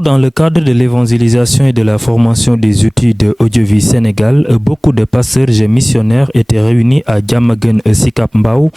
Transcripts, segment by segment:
Toujours dans le cadre de l'évangélisation et de la formation des outils de Audiovie Sénégal, beaucoup de pasteurs et missionnaires étaient réunis à Diamaguène Sicap Mbao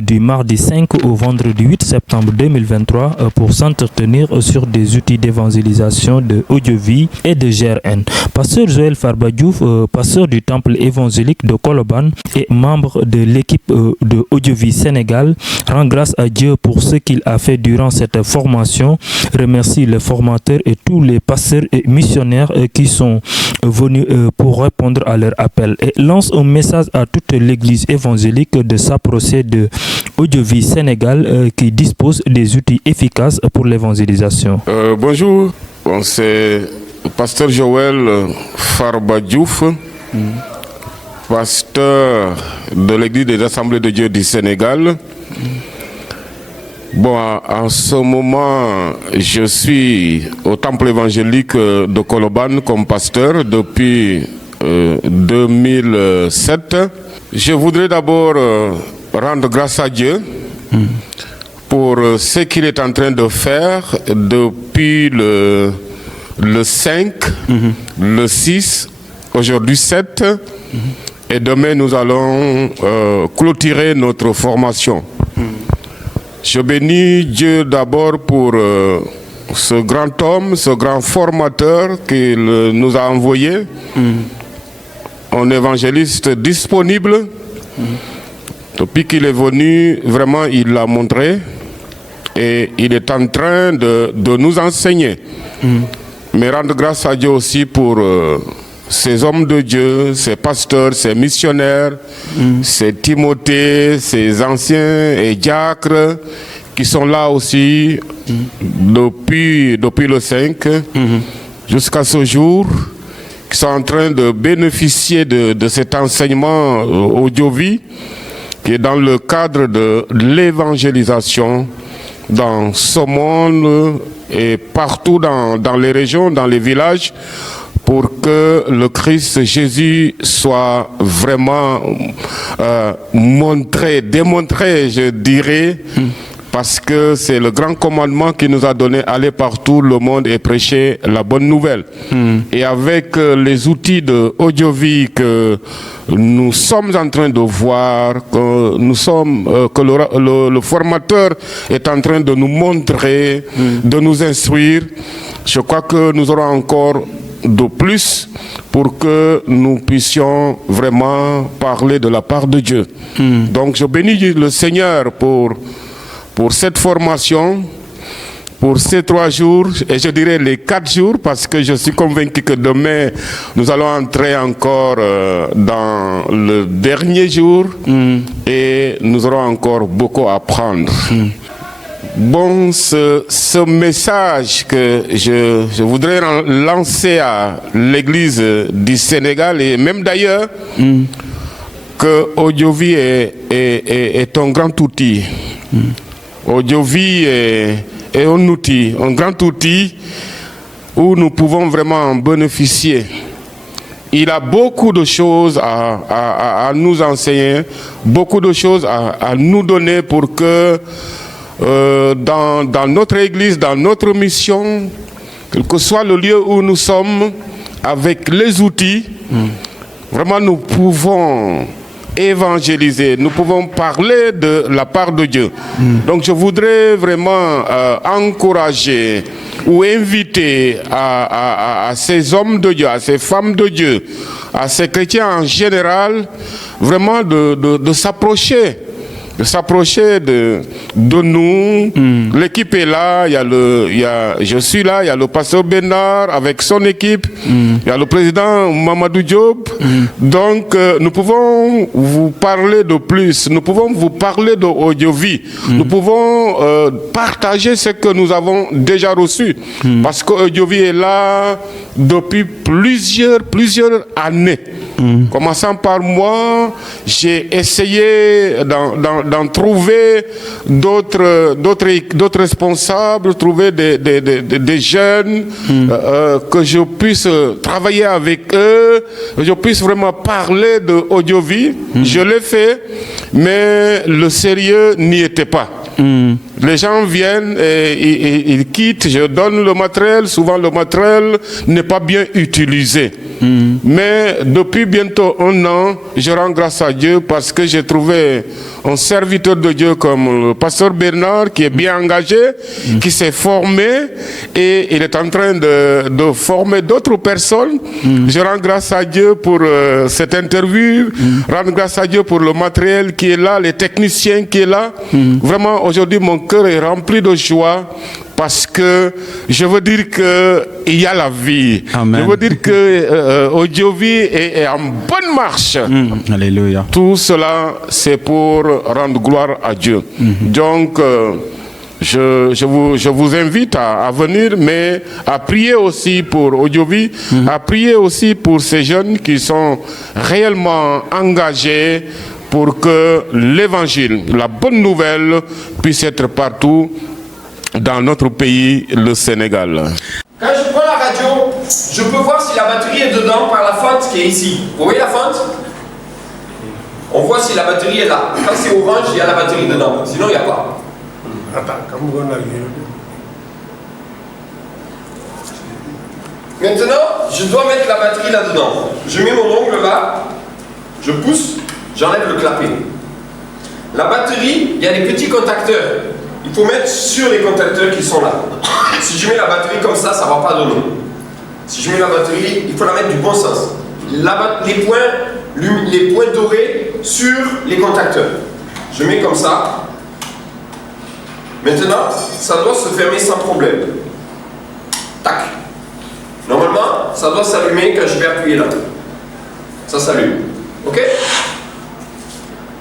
du mardi 5 au vendredi 8 septembre 2023 pour s'entretenir sur des outils d'évangélisation de Audiovie et de GRN. Pasteur Joël Farba Diouf, pasteur du temple évangélique de Colobane et membre de l'équipe de Audiovie Sénégal, rend grâce à Dieu pour ce qu'il a fait durant cette formation, remercie le formateur et tous les pasteurs et missionnaires qui sont venus pour répondre à leur appel et lance un message à toute l'église évangélique de s'approcher de Audiovie Sénégal qui dispose des outils efficaces pour l'évangélisation. Bonjour, c'est pasteur Joël Farba Diouf, pasteur de l'église des Assemblées de Dieu du Sénégal. Bon, en ce moment, je suis au temple évangélique de Colobane comme pasteur depuis 2007. Je voudrais d'abord rendre grâce à Dieu pour ce qu'il est en train de faire depuis le 5, le 6, aujourd'hui 7, et demain nous allons clôturer notre formation. Je bénis Dieu d'abord pour ce grand homme, ce grand formateur qu'il nous a envoyé, un évangéliste disponible. Depuis qu'il est venu, vraiment il l'a montré et il est en train de nous enseigner. Mais rendre grâce à Dieu aussi pour ces hommes de Dieu, ces pasteurs, ces missionnaires, ces Timothée, ces anciens et diacres qui sont là aussi depuis le 5 jusqu'à ce jour, qui sont en train de bénéficier de cet enseignement Audiovie qui est dans le cadre de l'évangélisation dans ce monde et partout dans les régions, dans les villages, pour que le Christ Jésus soit vraiment démontré, je dirais, parce que c'est le grand commandement qui nous a donné aller par tout le monde et prêcher la bonne nouvelle. Et avec les outils de Audiovie que nous sommes en train de voir, que le formateur est en train de nous montrer, de nous instruire, je crois que nous aurons encore de plus pour que nous puissions vraiment parler de la part de Dieu. Donc je bénis le Seigneur pour cette formation, pour ces 3 jours, et je dirais les 4 jours, parce que je suis convaincu que demain, nous allons entrer encore dans le dernier jour, et nous aurons encore beaucoup à apprendre. Bon, ce message que je voudrais lancer à l'Église du Sénégal, et même d'ailleurs, que Audiovie est un grand outil. Audiovie est un outil, un grand outil où nous pouvons vraiment en bénéficier. Il a beaucoup de choses à nous enseigner, beaucoup de choses à nous donner pour que dans notre église, dans notre mission, quel que soit le lieu où nous sommes, avec les outils, vraiment nous pouvons évangéliser, nous pouvons parler de la part de Dieu. Donc je voudrais vraiment encourager ou inviter à ces hommes de Dieu, à ces femmes de Dieu, à ces chrétiens en général, vraiment de s'approcher. De nous. L'équipe est là, je suis là, il y a le pasteur Bernard avec son équipe, il y a le président Mamadou Diop. Donc nous pouvons vous parler de plus, nous pouvons vous parler de Audiovie, nous pouvons partager ce que nous avons déjà reçu, parce que Audiovie est là depuis plusieurs années. Commençant par moi, j'ai essayé d'en trouver d'autres responsables, trouver des jeunes, que je puisse travailler avec eux, que je puisse vraiment parler de Audiovie. Je l'ai fait, mais le sérieux n'y était pas. Les gens viennent et ils quittent, je donne le matériel, souvent le matériel n'est pas bien utilisé. Mais depuis bientôt 1 an, je rends grâce à Dieu parce que j'ai trouvé un serviteur de Dieu comme le pasteur Bernard qui est bien engagé, qui s'est formé et il est en train de former d'autres personnes. Je rends grâce à Dieu pour cette interview, rends grâce à Dieu pour le matériel qui est là, les techniciens qui est là. Vraiment, aujourd'hui, mon cœur est rempli de joie parce que je veux dire qu'il y a la vie. Amen. Je veux dire que Audiovie est en bonne marche. Alléluia. Tout cela, c'est pour rendre gloire à Dieu. Donc, je vous invite à venir, mais à prier aussi pour Audiovie, à prier aussi pour ces jeunes qui sont réellement engagés pour que l'évangile, la bonne nouvelle, puisse être partout dans notre pays, le Sénégal. Quand je prends la radio, je peux voir si la batterie est dedans par la fente qui est ici. Vous voyez la fente? On voit si la batterie est là. Quand c'est orange, il y a la batterie dedans. Sinon, il n'y a pas. Maintenant, je dois mettre la batterie là-dedans. Je mets mon ongle là, je pousse, j'enlève le clapet. La batterie, il y a des petits contacteurs. Il faut mettre sur les contacteurs qui sont là. Si je mets la batterie comme ça ne va pas donner. Si je mets la batterie, il faut la mettre du bon sens. Les points dorés sur les contacteurs. Je mets comme ça. Maintenant, ça doit se fermer sans problème. Tac. Normalement, ça doit s'allumer quand je vais appuyer là. Ça s'allume. Ok?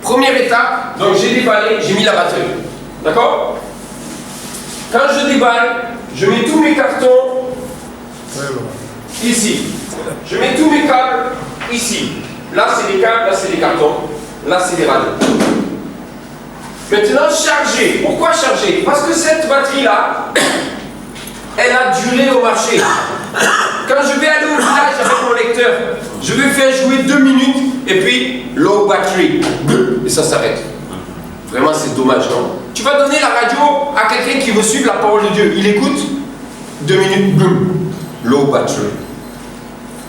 Première étape, donc j'ai déballé, j'ai mis la batterie. D'accord? Quand je déballe, je mets tous mes cartons ici. Je mets tous mes câbles ici. Là, c'est les câbles, là, c'est les cartons. Là, c'est les radios. Maintenant, charger. Pourquoi charger? Parce que cette batterie-là, elle a duré au marché. Quand je vais aller au village avec mon lecteur, je vais faire jouer 2 minutes et puis low battery. Et ça s'arrête. Vraiment, c'est dommage, non? Tu vas donner la radio à quelqu'un qui veut suivre la parole de Dieu. Il écoute, 2 minutes, boum, low battery.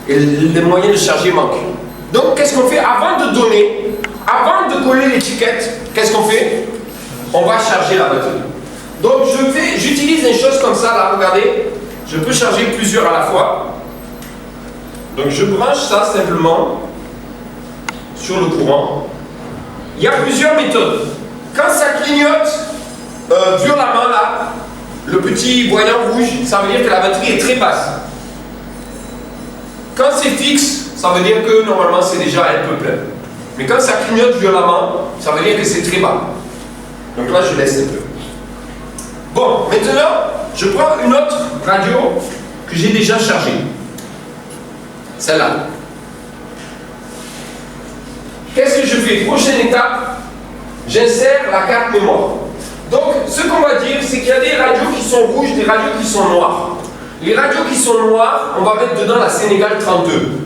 Et les moyens de charger manquent. Donc, qu'est-ce qu'on fait? Avant de donner, avant de coller l'étiquette, qu'est-ce qu'on fait? On va charger la batterie. Donc, j'utilise une chose comme ça, là, regardez. Je peux charger plusieurs à la fois. Donc, je branche ça simplement sur le courant. Il y a plusieurs méthodes. Quand ça clignote violemment là, le petit voyant rouge, ça veut dire que la batterie est très basse. Quand c'est fixe, ça veut dire que normalement c'est déjà un peu plein. Mais quand ça clignote violemment, ça veut dire que c'est très bas. Donc là je laisse un peu. Bon, maintenant, je prends une autre radio que j'ai déjà chargée. Celle-là. Qu'est-ce que je fais? Prochaine étape, j'insère la carte mémoire. Donc, ce qu'on va dire, c'est qu'il y a des radios qui sont rouges, des radios qui sont noires. Les radios qui sont noires, on va mettre dedans la Sénégal 32.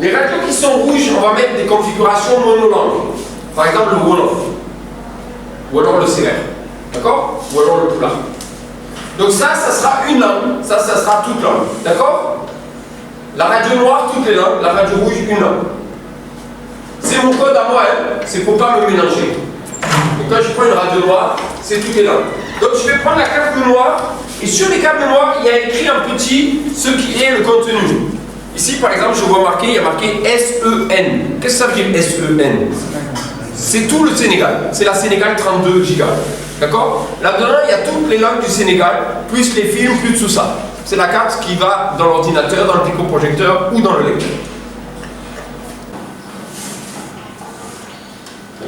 Les radios qui sont rouges, on va mettre des configurations monolangues. Par exemple, le Wolof. Ou alors le Sérère. D'accord? Ou alors le Pula. Donc ça sera une langue. Ça sera toute langue. D'accord? La radio noire, toutes les langues. La radio rouge, une langue. C'est mon code à moi, hein. C'est pour pas me mélanger. Donc quand je prends une radio noire, c'est toutes les langues. Donc je vais prendre la carte noire, et sur les cartes noires, il y a écrit en petit ce qui est le contenu. Ici, par exemple, je vois marqué, il y a marqué SEN. Qu'est-ce que ça veut dire SEN? C'est tout le Sénégal. C'est la Sénégal 32 gigas. D'accord? Là-dedans, il y a toutes les langues du Sénégal, plus les films, plus tout ça. C'est la carte qui va dans l'ordinateur, dans le picoprojecteur ou dans le lecteur.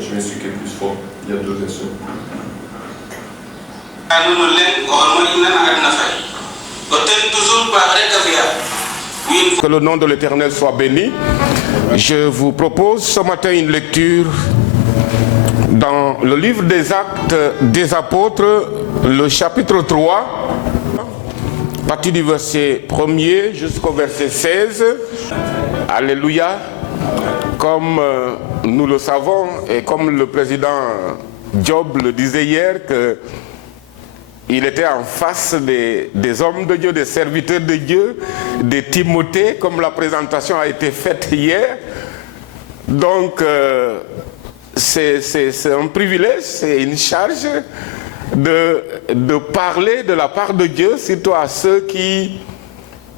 Je m'explique plus fort. Il y a deux versions. Que le nom de l'Éternel soit béni. Je vous propose ce matin une lecture dans le livre des Actes des Apôtres, le chapitre 3, à partir du verset 1er jusqu'au verset 16. Alléluia. Comme nous le savons et comme le président Job le disait hier qu'il était en face des hommes de Dieu, des serviteurs de Dieu, des Timothée, comme la présentation a été faite hier. Donc, c'est un privilège, c'est une charge de parler de la part de Dieu, surtout à ceux qui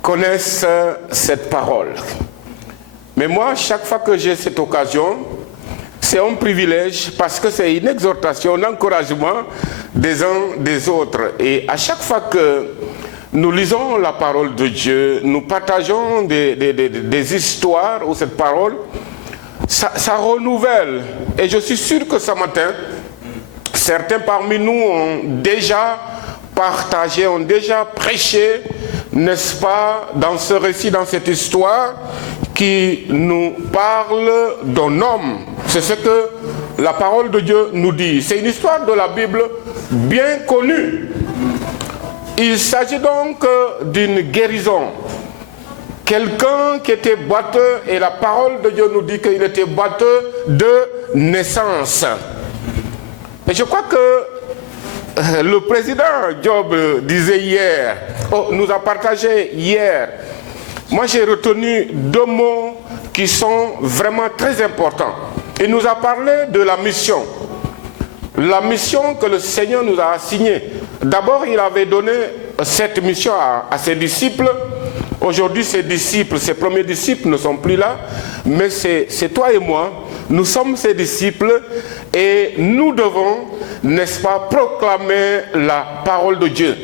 connaissent cette parole. Mais moi, chaque fois que j'ai cette occasion, c'est un privilège parce que c'est une exhortation, un encouragement des uns des autres. Et à chaque fois que nous lisons la parole de Dieu, nous partageons des histoires où cette parole, ça renouvelle. Et je suis sûr que ce matin, certains parmi nous ont déjà partagé, ont déjà prêché, n'est-ce pas, dans ce récit, dans cette histoire qui nous parle d'un homme. C'est ce que la parole de Dieu nous dit. C'est une histoire de la Bible bien connue. Il s'agit donc d'une guérison. Quelqu'un qui était boiteux, et la parole de Dieu nous dit qu'il était boiteux de naissance. Et je crois que le président Job disait hier, nous a partagé hier, moi j'ai retenu deux mots qui sont vraiment très importants. Il nous a parlé de la mission. La mission que le Seigneur nous a assignée. D'abord, il avait donné cette mission à ses disciples. Aujourd'hui, ses disciples, ses premiers disciples ne sont plus là, mais c'est toi et moi. Nous sommes ses disciples et nous devons, n'est-ce pas, proclamer la parole de Dieu.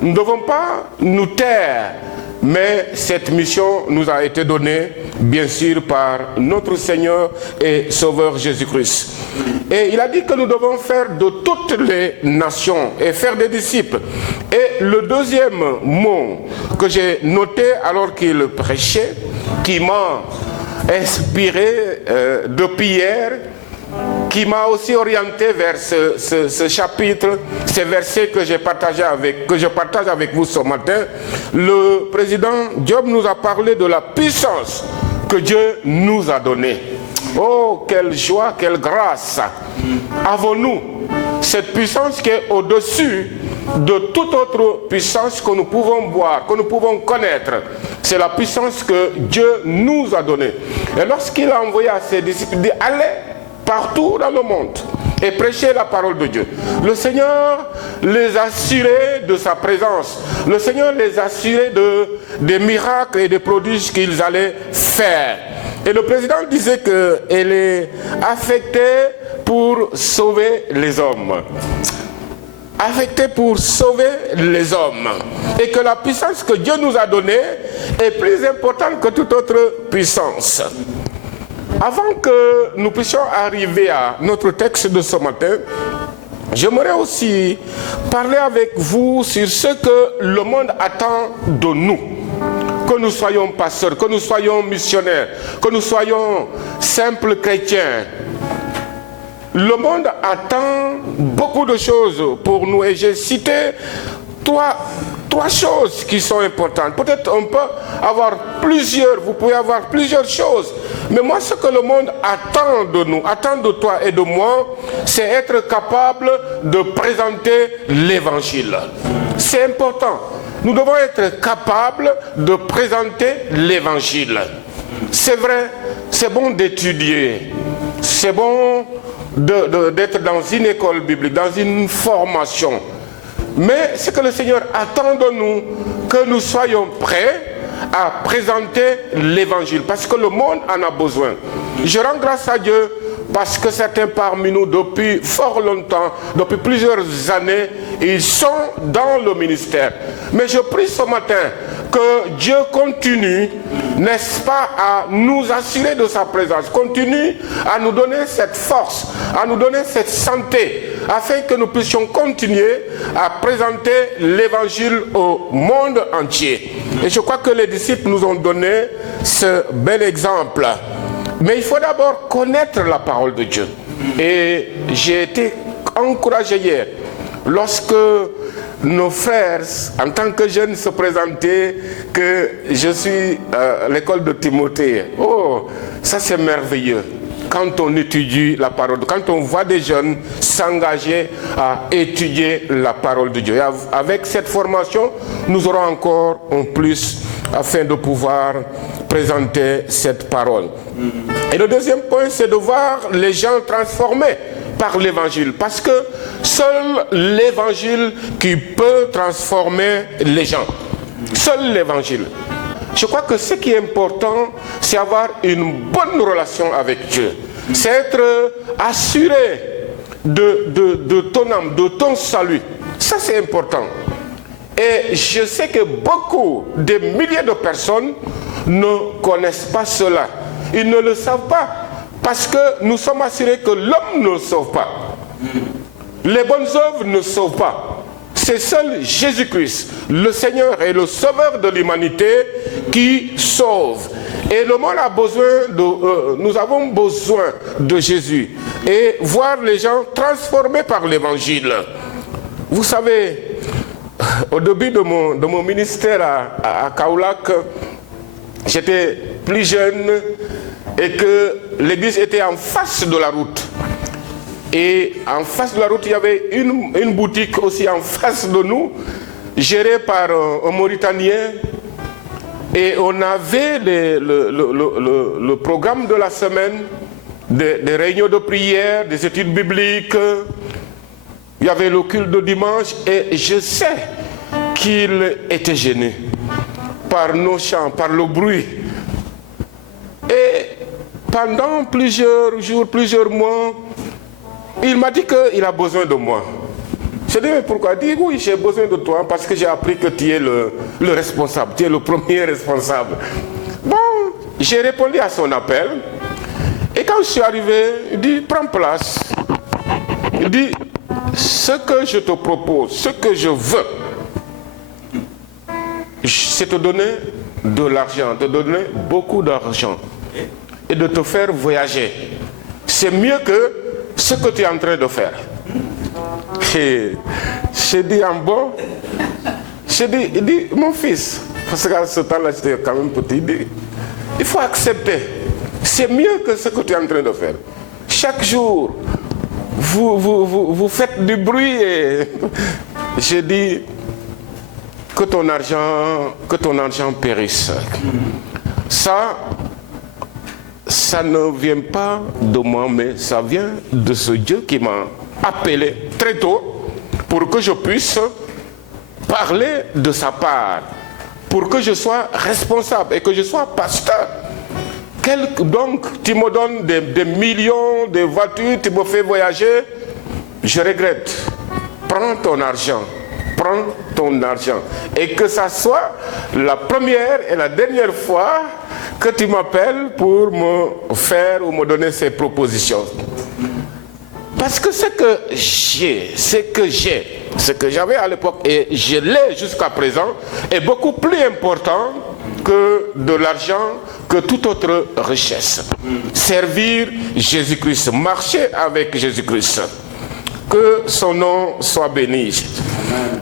Nous ne devons pas nous taire, mais cette mission nous a été donnée, bien sûr, par notre Seigneur et Sauveur Jésus-Christ. Et il a dit que nous devons faire de toutes les nations et faire des disciples. Et le deuxième mot que j'ai noté alors qu'il prêchait, qui m'a inspiré depuis hier, qui m'a aussi orienté vers ce chapitre, ces versets que je partage avec vous ce matin. Le président Job nous a parlé de la puissance que Dieu nous a donnée. Oh, quelle joie, quelle grâce avons-nous, cette puissance qui est au-dessus de toute autre puissance que nous pouvons voir, que nous pouvons connaître. C'est la puissance que Dieu nous a donnée. Et lorsqu'il a envoyé à ses disciples, il dit, allez partout dans le monde et prêcher la parole de Dieu. Le Seigneur les a assurés de sa présence. Le Seigneur les a assurés des miracles et des prodiges qu'ils allaient faire. Et le président disait qu'elle est affectée pour sauver les hommes. Affectée pour sauver les hommes. Et que la puissance que Dieu nous a donnée est plus importante que toute autre puissance. Avant que nous puissions arriver à notre texte de ce matin, j'aimerais aussi parler avec vous sur ce que le monde attend de nous. Que nous soyons pasteurs, que nous soyons missionnaires, que nous soyons simples chrétiens. Le monde attend beaucoup de choses pour nous. Et j'ai cité trois choses qui sont importantes. Peut-être on peut avoir plusieurs, vous pouvez avoir plusieurs choses. Mais moi, ce que le monde attend de nous, attend de toi et de moi, c'est être capable de présenter l'évangile. C'est important. Nous devons être capables de présenter l'évangile. C'est vrai, c'est bon d'étudier. C'est bon d'être dans une école biblique, dans une formation. Mais ce que le Seigneur attend de nous, que nous soyons prêts à présenter l'évangile, parce que le monde en a besoin. Je rends grâce à Dieu parce que certains parmi nous, depuis fort longtemps, depuis plusieurs années, ils sont dans le ministère. Mais je prie ce matin que Dieu continue, n'est-ce pas, à nous assurer de sa présence, continue à nous donner cette force, à nous donner cette santé, afin que nous puissions continuer à présenter l'évangile au monde entier. Et je crois que les disciples nous ont donné ce bel exemple. Mais il faut d'abord connaître la parole de Dieu. Et j'ai été encouragé hier, lorsque nos frères, en tant que jeunes, se présentaient que je suis à l'école de Timothée. Oh, ça c'est merveilleux. quand on étudie la parole, quand on voit des jeunes s'engager à étudier la parole de Dieu. Et avec cette formation, nous aurons encore en plus afin de pouvoir présenter cette parole. Et le deuxième point, c'est de voir les gens transformés par l'évangile, parce que seul l'évangile qui peut transformer les gens. Seul l'évangile. Je crois que ce qui est important, c'est avoir une bonne relation avec Dieu. C'est être assuré de ton âme, de ton salut. Ça, c'est important. Et je sais que beaucoup, des milliers de personnes ne connaissent pas cela. Ils ne le savent pas. Parce que nous sommes assurés que l'homme ne sauve pas. Les bonnes œuvres ne sauvent pas. C'est seul Jésus-Christ, le Seigneur et le Sauveur de l'humanité, qui sauve. Et le monde a besoin nous avons besoin de Jésus. Et voir les gens transformés par l'évangile. Vous savez, au début de mon ministère à Kaolack, j'étais plus jeune et que l'église était en face de la route. Et en face de la route, il y avait une boutique aussi en face de nous, gérée par un Mauritanien. Et on avait le programme de la semaine, des réunions de prière, des études bibliques. Il y avait le culte de dimanche. Et je sais qu'il était gêné par nos chants, par le bruit. Et pendant plusieurs jours, plusieurs mois, il m'a dit qu'il a besoin de moi. Je dis, mais pourquoi? Il dit, oui, j'ai besoin de toi parce que j'ai appris que tu es le responsable, tu es le premier responsable. Bon, j'ai répondu à son appel. Et quand je suis arrivé, il dit, prends place. Il dit, ce que je te propose, ce que je veux, c'est te donner de l'argent, te donner beaucoup d'argent et de te faire voyager. C'est mieux que ce que tu es en train de faire. Et j'ai dit en bon, il dit, mon fils, parce qu'à ce temps-là j'étais quand même petit, il dit, il faut accepter. C'est mieux que ce que tu es en train de faire. Chaque jour, vous faites du bruit et j'ai dit que ton argent périsse. Ça ne vient pas de moi, mais ça vient de ce Dieu qui m'a appelé très tôt pour que je puisse parler de sa part, pour que je sois responsable et que je sois pasteur. Donc, tu me donnes des millions de voitures, tu me fais voyager, je regrette. Prends ton argent. Prends ton argent. Et que ça soit la première et la dernière fois que tu m'appelles pour me faire ou me donner ces propositions. Parce que ce que j'avais à l'époque, et je l'ai jusqu'à présent, est beaucoup plus important que de l'argent, que toute autre richesse. Servir Jésus-Christ, marcher avec Jésus-Christ. Que son nom soit béni.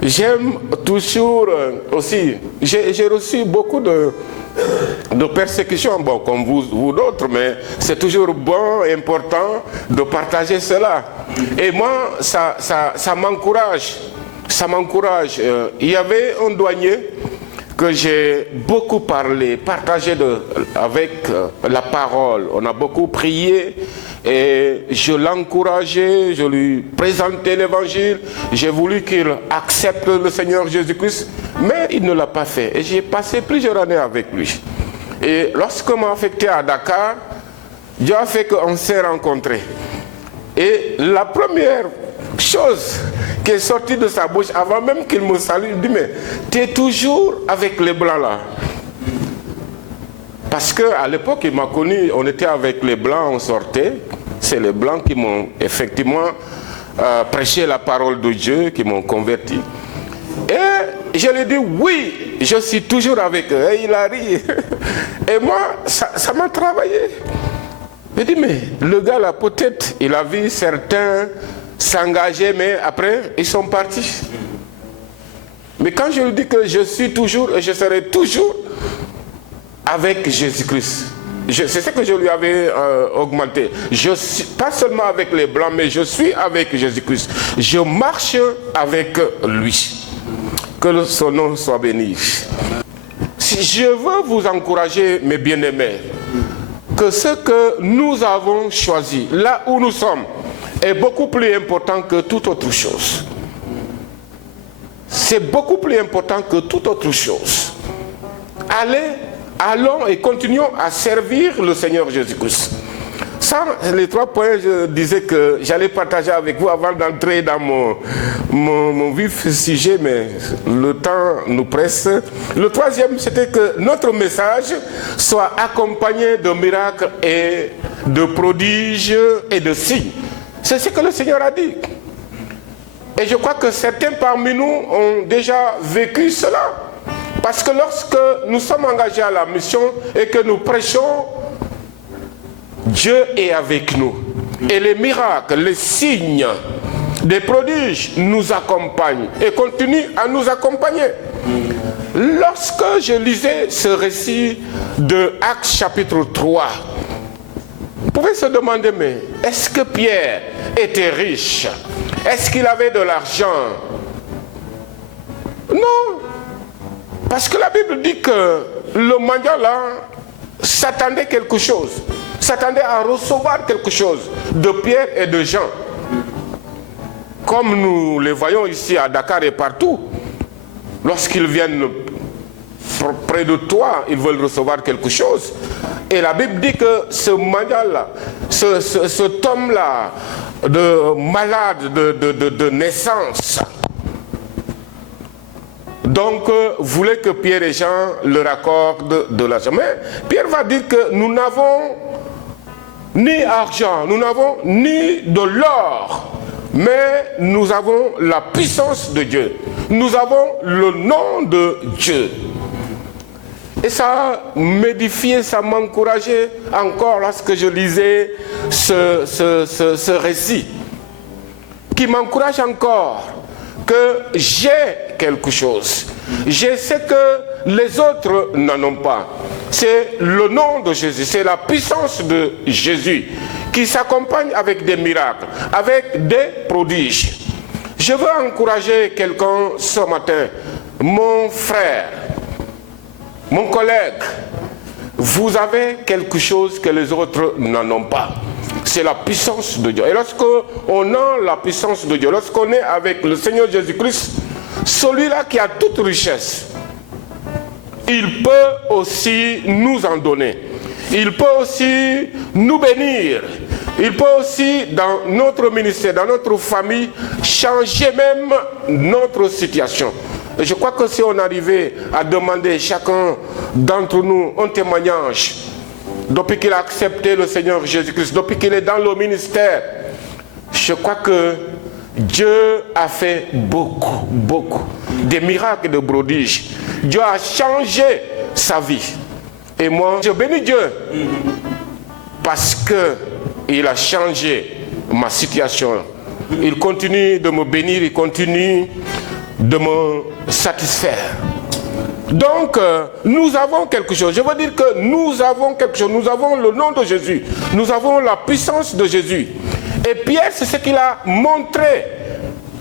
J'aime toujours aussi, j'ai reçu beaucoup de persécutions, bon, comme vous d'autres, mais c'est toujours bon et important de partager cela. Et moi, ça m'encourage. Ça m'encourage. Il y avait un douanier que j'ai beaucoup parlé, partagé avec la parole. On a beaucoup prié et je l'encourageais, je lui présentais l'évangile. J'ai voulu qu'il accepte le Seigneur Jésus-Christ, mais il ne l'a pas fait. Et j'ai passé plusieurs années avec lui. Et lorsqu'on m'a affecté à Dakar, Dieu a fait qu'on s'est rencontrés. Et la première chose qui est sortie de sa bouche, avant même qu'il me salue, il dit, mais tu es toujours avec les blancs là. Parce qu'à l'époque, il m'a connu, on était avec les blancs, on sortait. C'est les blancs qui m'ont effectivement prêché la parole de Dieu, qui m'ont converti. Et je lui ai dit, oui, je suis toujours avec eux. Et il a ri. Et moi, ça m'a travaillé. Je dis, mais le gars là, peut-être, il a vu certains s'engager, mais après, ils sont partis. Mais quand je lui dis que je suis toujours et je serai toujours avec Jésus-Christ, C'est ce que je lui avais augmenté. Je suis, pas seulement avec les Blancs, mais je suis avec Jésus-Christ. Je marche avec lui. Que son nom soit béni. Si je veux vous encourager, mes bien-aimés, que ce que nous avons choisi, là où nous sommes, est beaucoup plus important que toute autre chose. C'est beaucoup plus important que toute autre chose. Allons et continuons à servir le Seigneur Jésus-Christ. Ça, les 3 points, je disais que j'allais partager avec vous avant d'entrer dans mon vif sujet, mais le temps nous presse. Le 3e, c'était que notre message soit accompagné de miracles et de prodiges et de signes. C'est ce que le Seigneur a dit. Et je crois que certains parmi nous ont déjà vécu cela. Parce que lorsque nous sommes engagés à la mission et que nous prêchons, Dieu est avec nous. Et les miracles, les signes, des prodiges nous accompagnent et continuent à nous accompagner. Lorsque je lisais ce récit de Actes chapitre 3, vous pouvez se demander, mais est-ce que Pierre était riche? Est-ce qu'il avait de l'argent? Non. Parce que la Bible dit que le mendiant là s'attendait quelque chose. S'attendait à recevoir quelque chose de Pierre et de Jean. Comme nous les voyons ici à Dakar et partout. Lorsqu'ils viennent près de toi, ils veulent recevoir quelque chose. Et la Bible dit que ce mendiant-là, cet homme-là, de malade de naissance, donc voulait que Pierre et Jean leur accordent de l'argent. Mais Pierre va dire que nous n'avons ni argent, nous n'avons ni de l'or, mais nous avons la puissance de Dieu. Nous avons le nom de Dieu. Et ça m'édifiait, ça m'encourageait encore lorsque je lisais ce récit, qui m'encourage encore que j'ai quelque chose. J'ai ce que les autres n'en ont pas. C'est le nom de Jésus, c'est la puissance de Jésus qui s'accompagne avec des miracles, avec des prodiges. Je veux encourager quelqu'un ce matin, mon frère, mon collègue, vous avez quelque chose que les autres n'en ont pas. C'est la puissance de Dieu. Et lorsqu'on a la puissance de Dieu, lorsqu'on est avec le Seigneur Jésus-Christ, celui-là qui a toute richesse, il peut aussi nous en donner. Il peut aussi nous bénir. Il peut aussi, dans notre ministère, dans notre famille, changer même notre situation. Et je crois que si on arrivait à demander chacun d'entre nous un témoignage, depuis qu'il a accepté le Seigneur Jésus-Christ, depuis qu'il est dans le ministère, je crois que Dieu a fait beaucoup, des miracles et de prodiges. Dieu a changé sa vie. Et moi, je bénis Dieu parce qu'il a changé ma situation. Il continue de me bénir, il continue de me satisfaire. Donc, nous avons quelque chose. Je veux dire que nous avons quelque chose. Nous avons le nom de Jésus. Nous avons la puissance de Jésus. Et Pierre, c'est ce qu'il a montré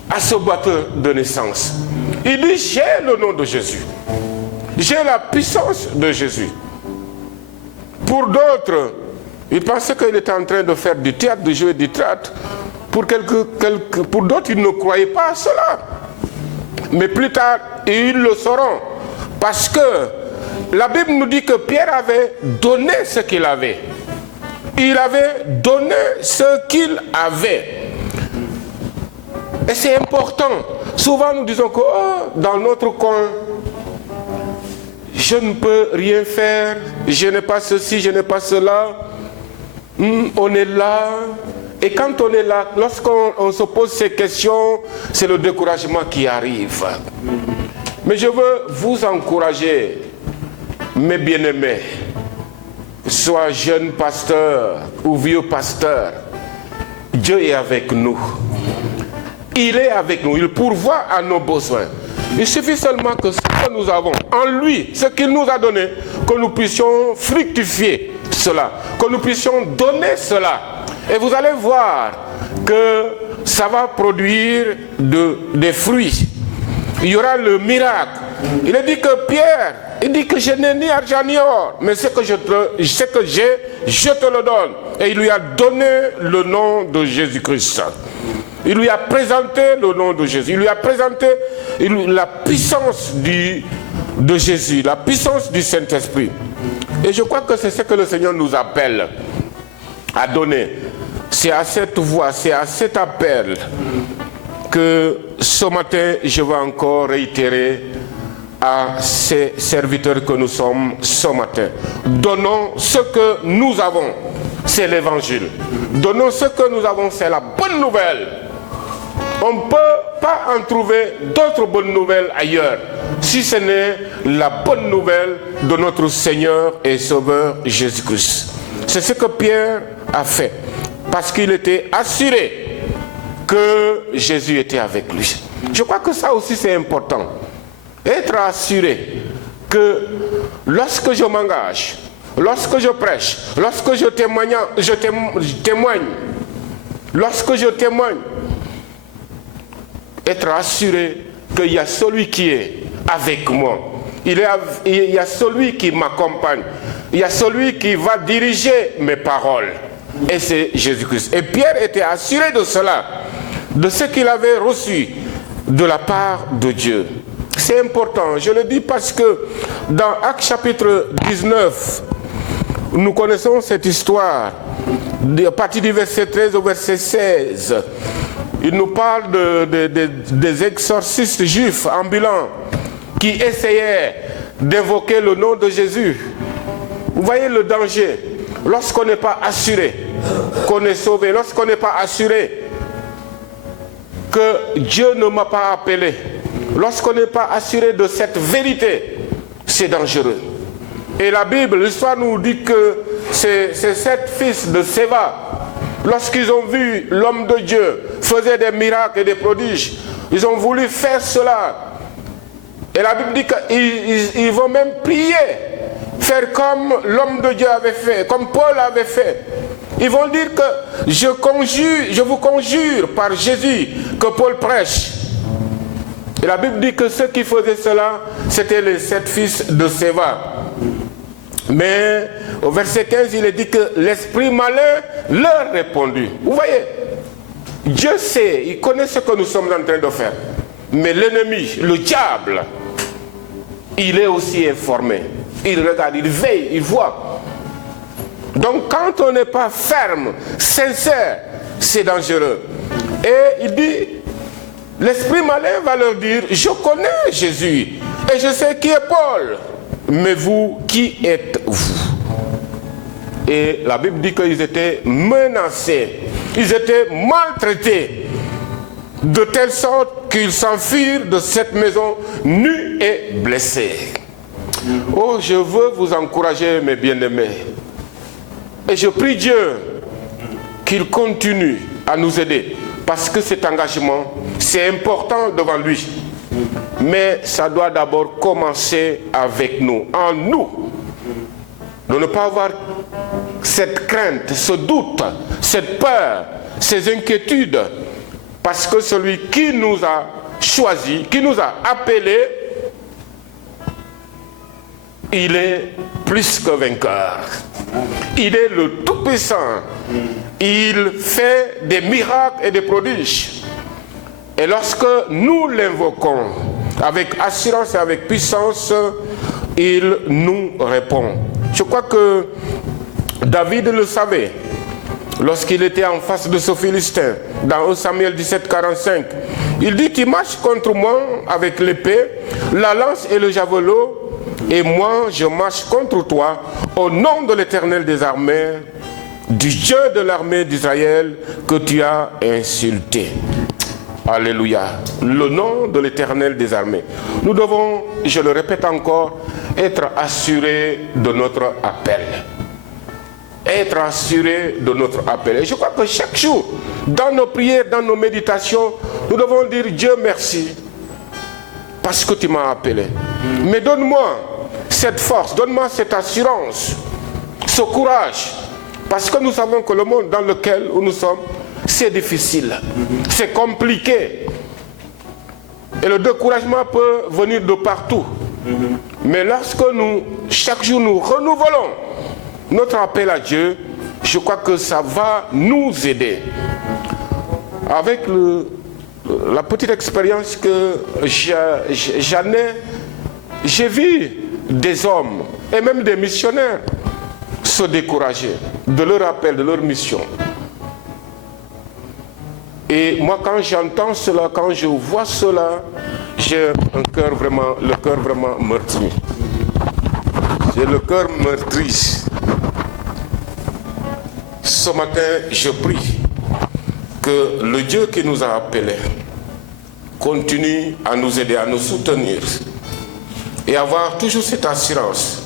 à ce batteur de naissance. Il dit, j'ai le nom de Jésus. J'ai la puissance de Jésus. Pour d'autres, ils pensaient qu'il était en train de faire du théâtre, de jouer du théâtre. Pour d'autres, ils ne croyaient pas à cela. Mais plus tard, ils le sauront. Parce que la Bible nous dit que Pierre avait donné ce qu'il avait. Il avait donné ce qu'il avait. Et c'est important. Souvent nous disons que dans notre coin, je ne peux rien faire, je n'ai pas ceci, je n'ai pas cela. On est là. Et quand on est là, lorsqu'on se pose ces questions, c'est le découragement qui arrive. Mais je veux vous encourager, mes bien-aimés, soit jeune pasteur ou vieux pasteur, Dieu est avec nous. Il est avec nous, il pourvoit à nos besoins. Il suffit seulement que ce que nous avons en lui, ce qu'il nous a donné, que nous puissions fructifier cela, que nous puissions donner cela. Et vous allez voir que ça va produire des fruits. Il y aura le miracle. Il a dit que Pierre, il dit que je n'ai ni argent ni or, mais ce que j'ai, je te le donne. Et il lui a donné le nom de Jésus-Christ. Il lui a présenté le nom de Jésus. Il lui a présenté la puissance de Jésus, la puissance du Saint-Esprit. Et je crois que c'est ce que le Seigneur nous appelle à donner. C'est à cette voix, c'est à cet appel que ce matin, je vais encore réitérer à ces serviteurs que nous sommes ce matin. Donnons ce que nous avons, c'est l'évangile. Donnons ce que nous avons, c'est la bonne nouvelle. On ne peut pas en trouver d'autres bonnes nouvelles ailleurs, si ce n'est la bonne nouvelle de notre Seigneur et Sauveur Jésus-Christ. C'est ce que Pierre a fait, parce qu'il était assuré que Jésus était avec lui. Je crois que ça aussi c'est important. Être assuré que lorsque je m'engage, lorsque je prêche, lorsque je témoigne, lorsque je témoigne, être assuré qu'il y a celui qui est avec moi. Il y a celui qui m'accompagne. Il y a celui qui va diriger mes paroles. Et c'est Jésus-Christ. Et Pierre était assuré de cela, de ce qu'il avait reçu de la part de Dieu. C'est important, je le dis parce que dans Actes chapitre 19, nous connaissons cette histoire, à partir du verset 13 au verset 16. Il nous parle des exorcistes juifs ambulants qui essayaient d'évoquer le nom de Jésus. Vous voyez le danger lorsqu'on n'est pas assuré qu'on est sauvé, lorsqu'on n'est pas assuré que Dieu ne m'a pas appelé, lorsqu'on n'est pas assuré de cette vérité, c'est dangereux. Et la Bible, l'histoire nous dit que c'est 7 fils de Séva. Lorsqu'ils ont vu l'homme de Dieu faisait des miracles et des prodiges, ils ont voulu faire cela. Et la Bible dit qu'ils vont même prier, faire comme l'homme de Dieu avait fait, comme Paul avait fait. Ils vont dire que je vous conjure par Jésus que Paul prêche. Et la Bible dit que ceux qui faisaient cela, c'étaient les 7 fils de Séva. Mais au verset 15, il est dit que l'esprit malin leur répondit. Vous voyez, Dieu sait, il connaît ce que nous sommes en train de faire. Mais l'ennemi, le diable, il est aussi informé. Il regarde, il veille, il voit. Donc quand on n'est pas ferme, sincère, c'est dangereux. Et il dit, l'esprit malin va leur dire, je connais Jésus et je sais qui est Paul. Mais vous, qui êtes-vous? Et la Bible dit qu'ils étaient menacés, ils étaient maltraités, de telle sorte qu'ils s'enfuirent de cette maison nus et blessés. Oh, je veux vous encourager, mes bien-aimés. Et je prie Dieu qu'il continue à nous aider, parce que cet engagement, c'est important devant lui. Mais ça doit d'abord commencer avec nous, en nous. De ne pas avoir cette crainte, ce doute, cette peur, ces inquiétudes. Parce que celui qui nous a choisis, qui nous a appelés, il est plus que vainqueur. Il est le Tout-Puissant. Il fait des miracles et des prodiges. Et lorsque nous l'invoquons avec assurance et avec puissance, il nous répond. Je crois que David le savait lorsqu'il était en face de ce Philistin, dans 1 Samuel 17, 45. Il dit, tu marches contre moi avec l'épée, la lance et le javelot, et moi je marche contre toi au nom de l'Éternel des armées, du Dieu de l'armée d'Israël que tu as insulté. Alléluia. Le nom de l'Éternel des armées. Nous devons, je le répète encore, être assurés de notre appel. Être assurés de notre appel. Et je crois que chaque jour, dans nos prières, dans nos méditations, nous devons dire Dieu merci parce que tu m'as appelé. Mais donne-moi cette force, donne-moi cette assurance, ce courage, parce que nous savons que le monde dans lequel nous sommes, c'est difficile, c'est compliqué. Et le découragement peut venir de partout. Mais lorsque nous, chaque jour, nous renouvelons notre appel à Dieu, je crois que ça va nous aider. Avec la petite expérience que j'en ai, j'ai vu des hommes et même des missionnaires se décourager de leur appel, de leur mission. Et moi, quand j'entends cela, quand je vois cela, j'ai le cœur vraiment meurtri. J'ai le cœur meurtri. Ce matin, je prie que le Dieu qui nous a appelés continue à nous aider, à nous soutenir et avoir toujours cette assurance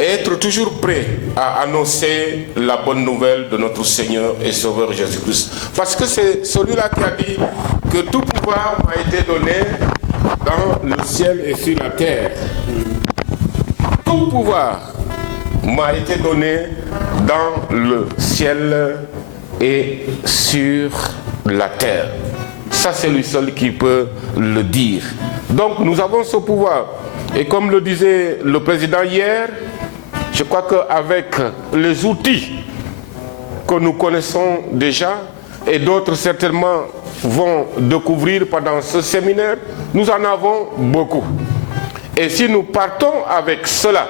et être toujours prêt à annoncer la bonne nouvelle de notre Seigneur et Sauveur Jésus-Christ. Parce que c'est celui-là qui a dit que tout pouvoir m'a été donné dans le ciel et sur la terre. Tout pouvoir m'a été donné dans le ciel et sur la terre. Ça, c'est lui seul qui peut le dire. Donc, nous avons ce pouvoir. Et comme le disait le président hier, je crois qu'avec les outils que nous connaissons déjà, et d'autres certainement vont découvrir pendant ce séminaire, nous en avons beaucoup. Et si nous partons avec cela,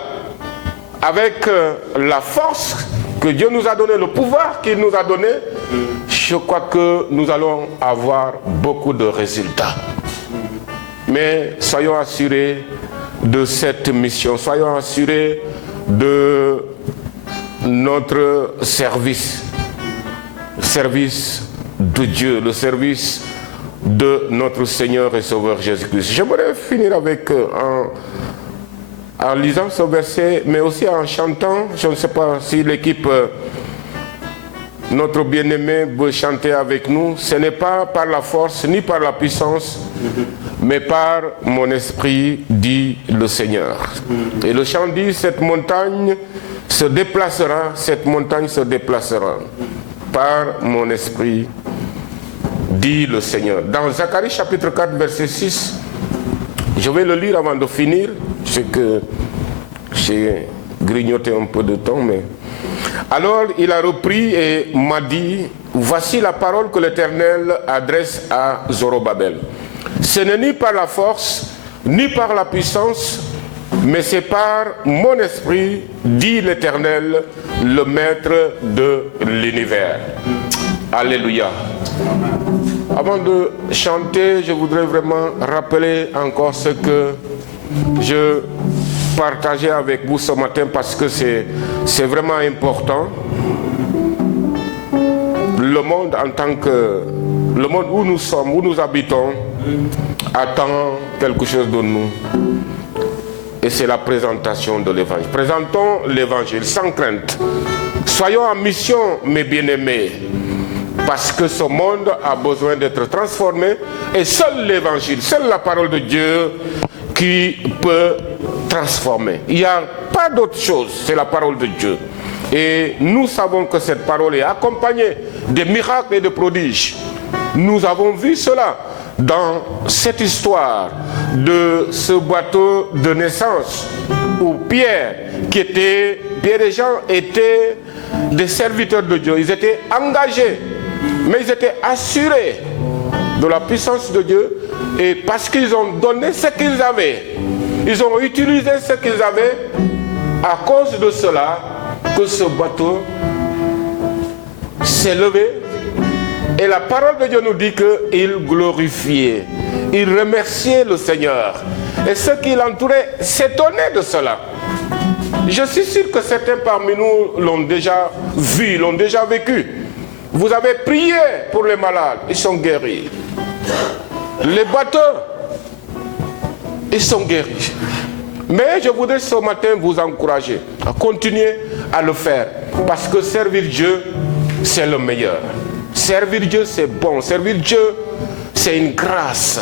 avec la force que Dieu nous a donnée, le pouvoir qu'il nous a donné, je crois que nous allons avoir beaucoup de résultats. Mais soyons assurés de cette mission, soyons assurés de notre service, le service de Dieu, le service de notre Seigneur et Sauveur Jésus-Christ. J'aimerais finir avec en lisant ce verset, mais aussi en chantant. Je ne sais pas si l'équipe, notre bien-aimé, veut chanter avec nous. Ce n'est pas par la force ni par la puissance, mais par mon esprit, dit le Seigneur. Et le chant dit, cette montagne se déplacera, cette montagne se déplacera par mon esprit, dit le Seigneur. Dans Zacharie chapitre 4, verset 6, je vais le lire avant de finir. Je sais que j'ai grignoté un peu de temps, mais... Alors il a repris et m'a dit, voici la parole que l'Éternel adresse à Zorobabel. Ce n'est ni par la force, ni par la puissance, mais c'est par mon esprit, dit l'Éternel, le Maître de l'univers. Alléluia. Avant de chanter, je voudrais vraiment rappeler encore ce que je partageais avec vous ce matin, parce que c'est vraiment important. Le monde en tant que... Le monde où nous sommes, où nous habitons, attend quelque chose de nous. Et c'est la présentation de l'évangile. Présentons l'évangile sans crainte. Soyons en mission, mes bien-aimés, parce que ce monde a besoin d'être transformé. Et seul l'évangile, seule la parole de Dieu qui peut transformer. Il n'y a pas d'autre chose, c'est la parole de Dieu. Et nous savons que cette parole est accompagnée de miracles et de prodiges. Nous avons vu cela dans cette histoire de ce bateau de naissance où Pierre et Jean étaient des serviteurs de Dieu. Ils étaient engagés, mais ils étaient assurés de la puissance de Dieu, et parce qu'ils ont donné ce qu'ils avaient, ils ont utilisé ce qu'ils avaient, à cause de cela que ce bateau s'est levé. Et la parole de Dieu nous dit qu'il glorifiait, il remerciait le Seigneur. Et ceux qui l'entouraient s'étonnaient de cela. Je suis sûr que certains parmi nous l'ont déjà vu, l'ont déjà vécu. Vous avez prié pour les malades, ils sont guéris. Les bateaux, ils sont guéris. Mais je voudrais ce matin vous encourager à continuer à le faire. Parce que servir Dieu, c'est le meilleur. Servir Dieu, c'est bon. Servir Dieu, c'est une grâce.